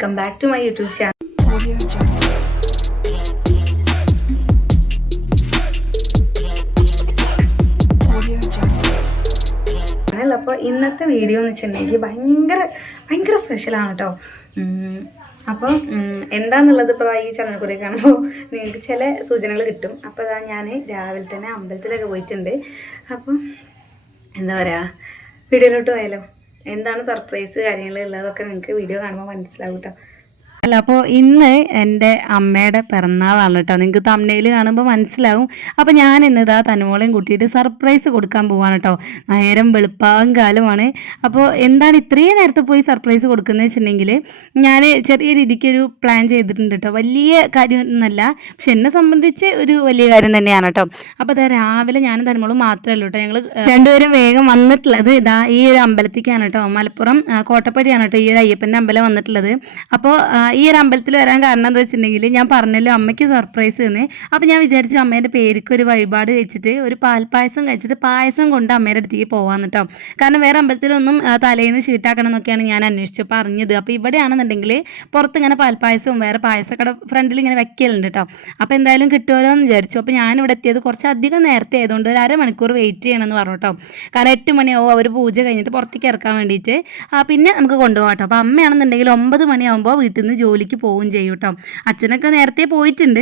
Welcome back to my YouTube channel. അപ്പോൾ ഇന്നത്തെ video എന്ന് വെച്ചിട്ടുണ്ടെങ്കിൽ ഭയങ്കര സ്പെഷ്യലാണ് കേട്ടോ. അപ്പോൾ എന്താണെന്നുള്ളത് ഇപ്പോൾ ഈ ചാനൽ കൂടെ കാണുമ്പോൾ നിങ്ങൾക്ക് ചില സൂചനകൾ കിട്ടും. അപ്പോൾ അതാ ഞാൻ രാവിലെ തന്നെ അമ്പലത്തിലൊക്കെ പോയിട്ടുണ്ട്. അപ്പം എന്താ പറയുക, വീഡിയോയിലോട്ട് പോയാലോ. എന്താണ് സർപ്രൈസ് കാര്യങ്ങളുള്ളതൊക്കെ നിങ്ങൾക്ക് വീഡിയോ കാണുമ്പോൾ മനസ്സിലാവും കേട്ടോ. അല്ല, അപ്പോൾ ഇന്ന് എൻ്റെ അമ്മയുടെ പിറന്നാളാണ് കേട്ടോ. നിങ്ങൾക്ക് തമ്മിൽ കാണുമ്പോൾ മനസ്സിലാവും. അപ്പോൾ ഞാൻ ഇന്നിതാ തനുമോളെയും കൂട്ടിയിട്ട് സർപ്രൈസ് കൊടുക്കാൻ പോവാണ് കേട്ടോ. നേരം വെളുപ്പാൻ കാലമാണ്. അപ്പോൾ എന്താണ് ഇത്രയും നേരത്തെ പോയി സർപ്രൈസ് കൊടുക്കുന്നത് വെച്ചിട്ടുണ്ടെങ്കിൽ, ഞാൻ ചെറിയ രീതിക്കൊരു പ്ലാൻ ചെയ്തിട്ടുണ്ട് കേട്ടോ. വലിയ കാര്യമൊന്നുമല്ല, പക്ഷെ എന്നെ സംബന്ധിച്ച് ഒരു വലിയ കാര്യം തന്നെയാണ് കേട്ടോ. അപ്പോൾ അതാ രാവിലെ ഞാനും തനുമോളും മാത്രമല്ല കേട്ടോ, ഞങ്ങൾ രണ്ടുപേരും വേഗം വന്നിട്ടുള്ളത് ഇതാ ഈ ഒരു അമ്പലത്തേക്കാണ് കേട്ടോ. മലപ്പുറം കോട്ടപ്പടിയാണ് കേട്ടോ ഈ ഒരു അയ്യപ്പൻ്റെ അമ്പലം വന്നിട്ടുള്ളത്. അപ്പോൾ ഈ ഒരു അമ്പലത്തിൽ വരാൻ കാരണം എന്താ വെച്ചിട്ടുണ്ടെങ്കിൽ, ഞാൻ പറഞ്ഞല്ലോ അമ്മയ്ക്ക് സർപ്രൈസ് തന്നെ. അപ്പോൾ ഞാൻ വിചാരിച്ചു അമ്മേൻ്റെ പേർക്ക് ഒരു വഴിപാട് കഴിച്ചിട്ട് ഒരു പാൽപ്പായസം കഴിച്ചിട്ട് പായസം കൊണ്ട് അമ്മേൻ്റെ അടുത്തേക്ക് പോകാമെന്ന് കേട്ടോ. കാരണം വേറെ അമ്പലത്തിലൊന്നും തലേന്ന് ഷീട്ടാക്കണം എന്നൊക്കെയാണ് ഞാൻ അന്വേഷിച്ചു പറഞ്ഞത്. അപ്പോൾ ഇവിടെയാണെന്നുണ്ടെങ്കിൽ പുറത്ത് ഇങ്ങനെ പാൽപ്പായസവും വേറെ പായസക്കട ഫ്രണ്ടിൽ ഇങ്ങനെ വെക്കലുണ്ട് കേട്ടോ. അപ്പോൾ എന്തായാലും കിട്ടുമല്ലോ എന്ന് വിചാരിച്ചു. അപ്പോൾ ഞാനിവിടെ എത്തിയത് കുറച്ചധികം നേരത്തെ ആയതുകൊണ്ട് ഒരു അരമണിക്കൂർ വെയിറ്റ് ചെയ്യണമെന്ന് പറഞ്ഞു കേട്ടോ. കാരണം 8 മണിയാവും അവർ പൂജ കഴിഞ്ഞിട്ട് പുറത്തേക്ക് ഇറക്കാൻ വേണ്ടിയിട്ട്. പിന്നെ നമുക്ക് കൊണ്ടുപോകാം കേട്ടോ. അപ്പോൾ അമ്മയാണെന്നുണ്ടെങ്കിൽ 9 മണിയാകുമ്പോൾ വീട്ടിൽ നിന്ന് ജോലിക്ക് പോവുകയും ചെയ്യും കേട്ടോ. അച്ഛനൊക്കെ നേരത്തെ പോയിട്ടുണ്ട്,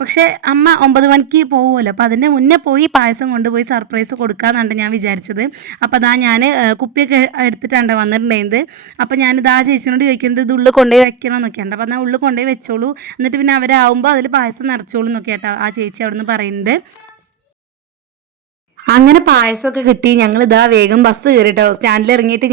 പക്ഷേ അമ്മ 9 മണിക്ക് പോകുമല്ലോ. അപ്പോൾ അതിൻ്റെ മുന്നേ പോയി പായസം കൊണ്ടുപോയി സർപ്രൈസ് കൊടുക്കാമെന്നാണ് ഞാൻ വിചാരിച്ചത്. അപ്പോൾ അതാ ഞാൻ കുപ്പിയൊക്കെ എടുത്തിട്ടാണ് വന്നിട്ടുണ്ടായത്. അപ്പോൾ ഞാനിതാ ചേച്ചിനോട് ചോദിക്കുന്നത് ഇത് ഉള്ളിൽ കൊണ്ടുപോയി വെക്കണമെന്നൊക്കെയാണ്. അപ്പോൾ എന്നാൽ ഉള്ളിൽ കൊണ്ടുപോയി വെച്ചോളൂ, എന്നിട്ട് പിന്നെ അവരാകുമ്പോൾ അതിൽ പായസം നിറച്ചോളൂ എന്നൊക്കെ കേട്ടോ ആ ചേച്ചി അവിടെ നിന്ന് പറയുന്നത്. അങ്ങനെ പായസമൊക്കെ കിട്ടി. ഞങ്ങൾ ഇതാ വേഗം ബസ് കയറിട്ടോ. സ്റ്റാൻഡിൽ ഇറങ്ങിയിട്ട്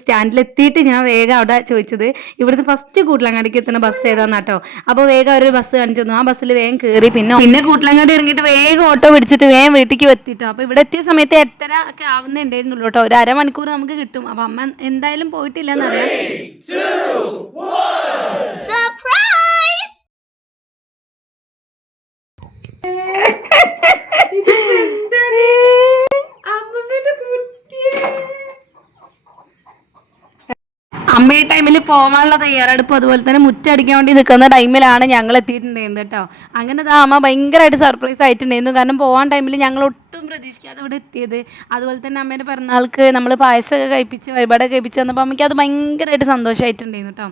സ്റ്റാൻഡിലെത്തിയിട്ട് ഞാൻ വേഗം അവിടെ ചോദിച്ചത് ഇവിടുത്തെ ഫസ്റ്റ് കൂട്ടിലങ്ങാടിക്ക് എത്തുന്ന ബസ് ഏതാന്നാട്ടോ. അപ്പോൾ വേഗം ഒരു ബസ് കാണിച്ചു തന്നു. ആ ബസ്സിൽ വേഗം കയറി. പിന്നെ കൂട്ടിലങ്ങാടി ഇറങ്ങിയിട്ട് വേഗം ഓട്ടോ പിടിച്ചിട്ട് വേഗം വീട്ടിലേക്ക് എത്തിയിട്ടോ. അപ്പോൾ ഇവിടെ എത്തിയ സമയത്ത് 8:30 ഒക്കെ ആവുന്നുണ്ടായിരുന്നുള്ളൂ കേട്ടോ. ഒരു അരമണിക്കൂർ നമുക്ക് കിട്ടും. അപ്പോൾ അമ്മ എന്തായാലും പോയിട്ടില്ല എന്നറിയാം. അമ്മ ഈ ടൈമിൽ പോകാനുള്ള തയ്യാറെടുപ്പ് അതുപോലെ തന്നെ മുറ്റടിക്കാൻ വേണ്ടി നിൽക്കുന്ന ടൈമിലാണ് ഞങ്ങൾ എത്തിയിട്ടുണ്ടായിരുന്നത് കേട്ടോ. അങ്ങനെ അമ്മ ഭയങ്കരമായിട്ട് സർപ്രൈസ് ആയിട്ടുണ്ടായിരുന്നു. കാരണം പോകാൻ ടൈമിൽ ഞങ്ങൾ ഒട്ടും പ്രതീക്ഷിക്കാതെ ഇവിടെ എത്തിയത്. അതുപോലെ തന്നെ അമ്മേൻ്റെ പിറന്നാൾക്ക് നമ്മൾ പായസമൊക്കെ കഴിപ്പിച്ച് വഴിപാടൊക്കെ കഴിപ്പിച്ച് വന്നപ്പോൾ അമ്മയ്ക്ക് അത് ഭയങ്കരമായിട്ട് സന്തോഷമായിട്ടുണ്ടായിരുന്നു കേട്ടോ.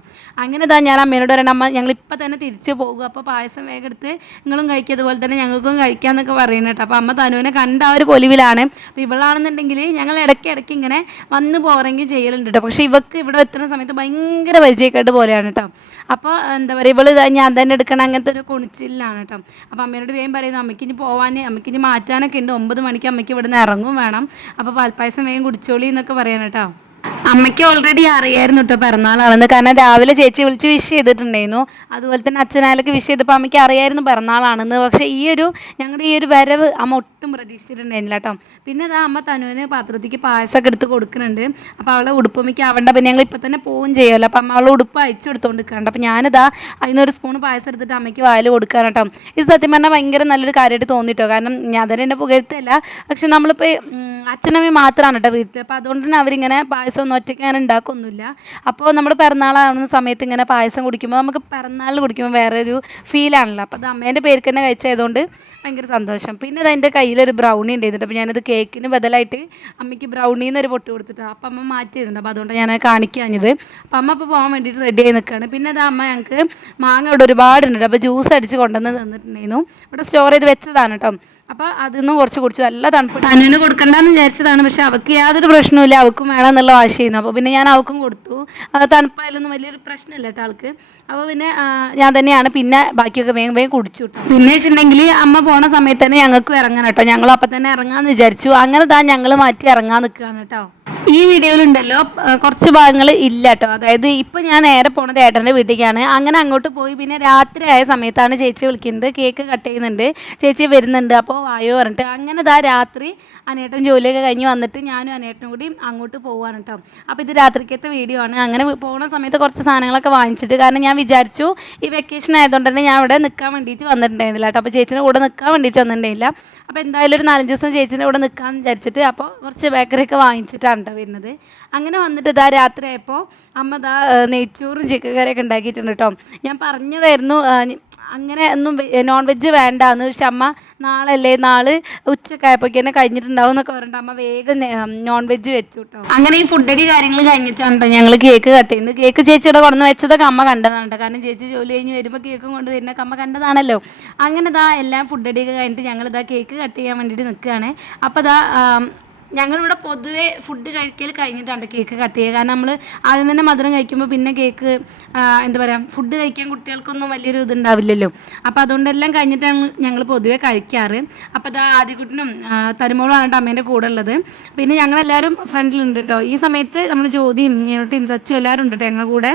അങ്ങനെ ഞാൻ അമ്മേനോട് പറയണം അമ്മ ഞങ്ങൾ ഇപ്പം തന്നെ തിരിച്ച് പോകും, അപ്പോൾ പായസം വേഗം എടുത്ത് നിങ്ങളും കഴിക്കുക, അതുപോലെ തന്നെ ഞങ്ങൾക്കും കഴിക്കാമെന്നൊക്കെ പറയുന്നത് കേട്ടോ. അപ്പോൾ അമ്മ തനുവിനെ കണ്ട ആ ഒരു പൊലിവിലാണ്. അപ്പോൾ ഇവളാണെന്നുണ്ടെങ്കിൽ ഞങ്ങൾ ഇടയ്ക്ക് ഇങ്ങനെ വന്ന് പോരെങ്കിലും ചെയ്യലുണ്ട് കേട്ടോ. പക്ഷേ ഇവൾക്ക് ഇവിടെ എത്തുന്ന സമയത്ത് ഭയങ്കര പരിചയക്കാട്ട് പോലെയാണ് കേട്ടോ. അപ്പോൾ എന്താ പറയുക, ഇവള് ഞാൻ തന്നെ എടുക്കണം അങ്ങനത്തെ ഒരു കുണിച്ചിലാണ് കേട്ടോ. അപ്പോൾ അമ്മയോട് വേഗം പറയുന്നു അമ്മയ്ക്കിനി പോകാൻ അമ്മയ്ക്കിനി മാറ്റാനൊക്കെ ഉണ്ട്. 9 മണിക്ക് അമ്മയ്ക്ക് ഇവിടെ നിന്ന് ഇറങ്ങും വേണം. അപ്പോൾ പാൽപ്പായസം വേഗം കുടിച്ചോളി എന്നൊക്കെ പറയണം കേട്ടോ. അമ്മയ്ക്ക് ഓൾറെഡി അറിയായിരുന്നു കേട്ടോ പിറന്നാളാണെന്ന്. കാരണം രാവിലെ ചേച്ചി വിളിച്ച് വിഷ് ചെയ്തിട്ടുണ്ടായിരുന്നു. അതുപോലെ തന്നെ അച്ഛനായാലൊക്കെ വിഷ് ചെയ്തപ്പോൾ അമ്മയ്ക്ക് അറിയായിരുന്നു പിറന്നാളാണെന്ന്. പക്ഷേ ഞങ്ങളുടെ ഈ ഒരു വരവ് അമ്മ ഒട്ടും പ്രതീക്ഷിച്ചിട്ടുണ്ടായിരുന്നില്ല കേട്ടോ. പിന്നെ അമ്മ തനുവിന് പാത്രത്തേക്ക് പായസമൊക്കെ എടുത്ത് കൊടുക്കുന്നുണ്ട്. അപ്പോൾ അവളെ ഉടുപ്പമ്മയ്ക്ക് ആവേണ്ട, പിന്നെ ഞങ്ങൾ ഇപ്പം തന്നെ പോവുകയും ചെയ്യുമല്ലോ. അപ്പം അമ്മ അവളെ ഉടുപ്പ് അയച്ചു കൊടുത്തുകൊണ്ട് നിൽക്കുന്നുണ്ട്. അപ്പോൾ ഞാനിതാ അതിനൊരു സ്പൂൺ പായസം എടുത്തിട്ട് അമ്മയ്ക്ക് വായിൽ കൊടുക്കാൻ കേട്ടോ. ഇത് സത്യം പറഞ്ഞാൽ ഭയങ്കര നല്ലൊരു കാര്യമായിട്ട് തോന്നിട്ടോ. കാരണം ഞാൻ തന്നെ എൻ്റെ പുകഴ്ത്തല്ല, പക്ഷെ നമ്മളിപ്പോൾ അച്ഛനമ്മ മാത്രമാണ് കേട്ടോ വീട്ടിൽ. അപ്പോൾ അതുകൊണ്ട് തന്നെ അവരിങ്ങനെ പായസം ഒന്നും ഒറ്റയ്ക്ക് അങ്ങനെ ഉണ്ടാക്കൊന്നുമില്ല. അപ്പോൾ നമ്മൾ പിറന്നാളാവുന്ന സമയത്ത് ഇങ്ങനെ പായസം കുടിക്കുമ്പോൾ നമുക്ക് പിറന്നാളിൽ കുടിക്കുമ്പോൾ വേറൊരു ഫീലാണല്ലോ. അപ്പോൾ അത് അമ്മേൻ്റെ പേർക്ക് തന്നെ കഴിച്ചതുകൊണ്ട് ഭയങ്കര സന്തോഷം. പിന്നെ അതിൻ്റെ കയ്യിലൊരു ബ്രൗണി ഉണ്ടായിരുന്നു. അപ്പോൾ ഞാനത് കേക്കിന് ബദലായിട്ട് അമ്മയ്ക്ക് ബ്രൗണിന്ന് ഒരു പൊട്ട് കൊടുത്തിട്ട് അപ്പോൾ അമ്മ മാറ്റി തരുന്നുണ്ട്. അപ്പോൾ അതുകൊണ്ട് ഞാൻ കാണിക്കാഞ്ഞത്. അപ്പോൾ അമ്മ ഇപ്പോൾ പോകാൻ വേണ്ടിയിട്ട് റെഡി ആയി നിൽക്കുകയാണ്. പിന്നെ അമ്മ ഞങ്ങൾക്ക് മാങ്ങ ഇവിടെ ഒരുപാടുണ്ട്. അപ്പോൾ ജ്യൂസ് അടിച്ച് കൊണ്ടുവന്ന് തന്നിട്ടുണ്ടായിരുന്നു. ഇവിടെ സ്റ്റോർ ചെയ്ത് വെച്ചതാണ് കേട്ടോ. അപ്പോൾ അതിന്ന് കുറച്ച് കുടിച്ചു. നല്ല തണുപ്പ്. തനുവിന് കൊടുക്കണ്ടെന്ന് വിചാരിച്ചതാണ്, പക്ഷെ അവൾക്ക് യാതൊരു പ്രശ്നമില്ല, അവൾക്കും വേണം എന്നുള്ള വാശിയായിരുന്നു. അപ്പോൾ പിന്നെ ഞാൻ അവൾക്കും കൊടുത്തു. തണുപ്പായാലൊന്നും വലിയൊരു പ്രശ്നമില്ല കേട്ടോ ആൾക്ക്. അപ്പോൾ പിന്നെ ഞാൻ തന്നെയാണ് പിന്നെ ബാക്കിയൊക്കെ വേഗം കുടിച്ചു കിട്ടും. പിന്നെ വെച്ചിട്ടുണ്ടെങ്കിൽ അമ്മ പോണ സമയത്ത് തന്നെ ഞങ്ങൾക്കും ഇറങ്ങണം കേട്ടോ. ഞങ്ങളും അപ്പം തന്നെ ഇറങ്ങാമെന്ന് വിചാരിച്ചു. അങ്ങനെ ഞങ്ങൾ മാറ്റി ഇറങ്ങാൻ നിൽക്കുകയാണ് കേട്ടോ. ഈ വീഡിയോയിലുണ്ടല്ലോ കുറച്ച് ഭാഗങ്ങൾ ഇല്ല കേട്ടോ. അതായത് ഇപ്പോൾ ഞാൻ നേരെ പോണത് ഏട്ടൻ്റെ വീട്ടിലേക്കാണ്. അങ്ങനെ അങ്ങോട്ട് പോയി പിന്നെ രാത്രി ആയ സമയത്താണ് ചേച്ചി വിളിക്കുന്നത്, കേക്ക് കട്ട് ചെയ്യുന്നുണ്ട്, ചേച്ചി വരുന്നുണ്ട്, അപ്പോൾ വായോ പറഞ്ഞിട്ട്. അങ്ങനെ രാത്രി അനേട്ടൻ ജോലിയൊക്കെ കഴിഞ്ഞ് വന്നിട്ട് ഞാനും അനേട്ടനും കൂടി അങ്ങോട്ട് പോവാണ് കേട്ടോ. അപ്പോൾ ഇത് രാത്രിക്കത്തെ വീഡിയോ ആണ്. അങ്ങനെ പോകുന്ന സമയത്ത് കുറച്ച് സാധനങ്ങളൊക്കെ വാങ്ങിച്ചിട്ട്, കാരണം ഞാൻ വിചാരിച്ചു ഈ വെക്കേഷൻ ആയതുകൊണ്ട് തന്നെ ഞാൻ അവിടെ നിൽക്കാൻ വേണ്ടിയിട്ട് വന്നിട്ടുണ്ടായിരുന്നില്ല കേട്ടോ. അപ്പോൾ ചേച്ചിൻ്റെ കൂടെ നിൽക്കാൻ വേണ്ടിയിട്ട് വന്നിട്ടുണ്ടായില്ല. അപ്പോൾ എന്തായാലും ഒരു 4-5 ദിവസം ചേച്ചിൻ്റെ കൂടെ നിൽക്കാമെന്ന് വിചാരിച്ചിട്ട് അപ്പോൾ കുറച്ച് ബേക്കറിയൊക്കെ വാങ്ങിച്ചിട്ടാണ് കേട്ടോ കേട്ടോ വരുന്നത്. അങ്ങനെ വന്നിട്ട് ഇതാ രാത്രിയായപ്പോൾ അമ്മ ഇതാ നെയ്ച്ചോറും ചിക്കൻ കറിയൊക്കെ ഉണ്ടാക്കിയിട്ടുണ്ട് കേട്ടോ. ഞാൻ പറഞ്ഞതായിരുന്നു അങ്ങനെ ഒന്നും നോൺ വെജ് വേണ്ടാന്ന്. പക്ഷെ അമ്മ നാളെ ഉച്ചക്കായപ്പോഴേക്ക് തന്നെ കഴിഞ്ഞിട്ടുണ്ടാവും എന്നൊക്കെ പറഞ്ഞിട്ട് അമ്മ വേഗം നോൺ വെജ് വെച്ചു കേട്ടോ. അങ്ങനെ ഈ ഫുഡടി കാര്യങ്ങൾ കഴിഞ്ഞിട്ടാണ് കേട്ടോ ഞങ്ങൾ കേക്ക് കട്ട് ചെയ്യുന്നത്. കേക്ക് ചേച്ചിയുടെ കൊണ്ടുവന്ന് വെച്ചതൊക്കെ അമ്മ കണ്ടതാണ് കേട്ടോ. കാരണം ചേച്ചി ജോലി കഴിഞ്ഞ് വരുമ്പോൾ കേക്കും കൊണ്ട് വരുന്നൊക്കെ അമ്മ കണ്ടതാണല്ലോ. അങ്ങനെ ഇതാ എല്ലാം ഫുഡടിയൊക്കെ കഴിഞ്ഞിട്ട് ഞങ്ങളിതാ കേക്ക് കട്ട് ചെയ്യാൻ വേണ്ടിയിട്ട് നിൽക്കുകയാണ്. അപ്പോൾ ഇതാ ഞങ്ങളിവിടെ പൊതുവേ ഫുഡ് കഴിക്കൽ കഴിഞ്ഞിട്ടാണ് കേക്ക് കട്ട് ചെയ്യുക. കാരണം നമ്മൾ ആദ്യം തന്നെ മധുരം കഴിക്കുമ്പോൾ പിന്നെ കേക്ക് എന്താ പറയുക, ഫുഡ് കഴിക്കാൻ കുട്ടികൾക്കൊന്നും വലിയൊരു ഇതുണ്ടാവില്ലല്ലോ. അപ്പോൾ അതുകൊണ്ടെല്ലാം കഴിഞ്ഞിട്ടാണ് ഞങ്ങൾ പൊതുവേ കഴിക്കാറ്. അപ്പോൾ ഇതാ ആദ്യക്കുട്ടനും തരുമോളുമാണ് കേട്ടോ അമ്മേൻ്റെ കൂടെ ഉള്ളത്. പിന്നെ ഞങ്ങളെല്ലാവരും ഫ്രണ്ടിലുണ്ട് കേട്ടോ. ഈ സമയത്ത് നമ്മൾ ജ്യോതിയും ഞേട്ടിയും സച്ചും എല്ലാവരും ഉണ്ട് കേട്ടോ ഞങ്ങളുടെ കൂടെ.